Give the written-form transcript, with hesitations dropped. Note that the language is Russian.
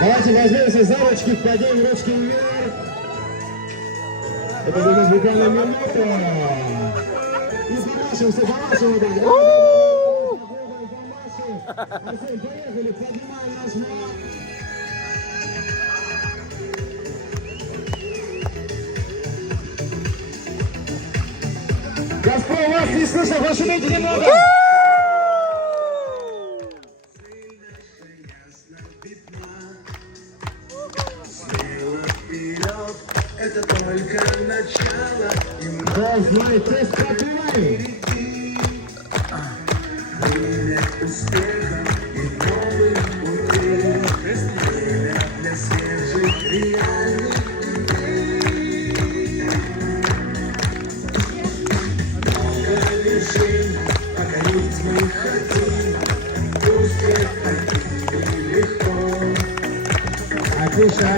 Давайте возьмемся за ручки, поднимем ручки вверх. Это будет буквально минута. И по-нашему, по-нашему, да. Арсен, поехали, поднимаем наш мат. Газпром, вас не слышно, пошумите немного. Это только начало. Да, знаете, спокойно. Время успеха и новых путей. Время для свежих реальных идей. Много лишений, покорить мы хотим. Успех пойти легко. Отлично.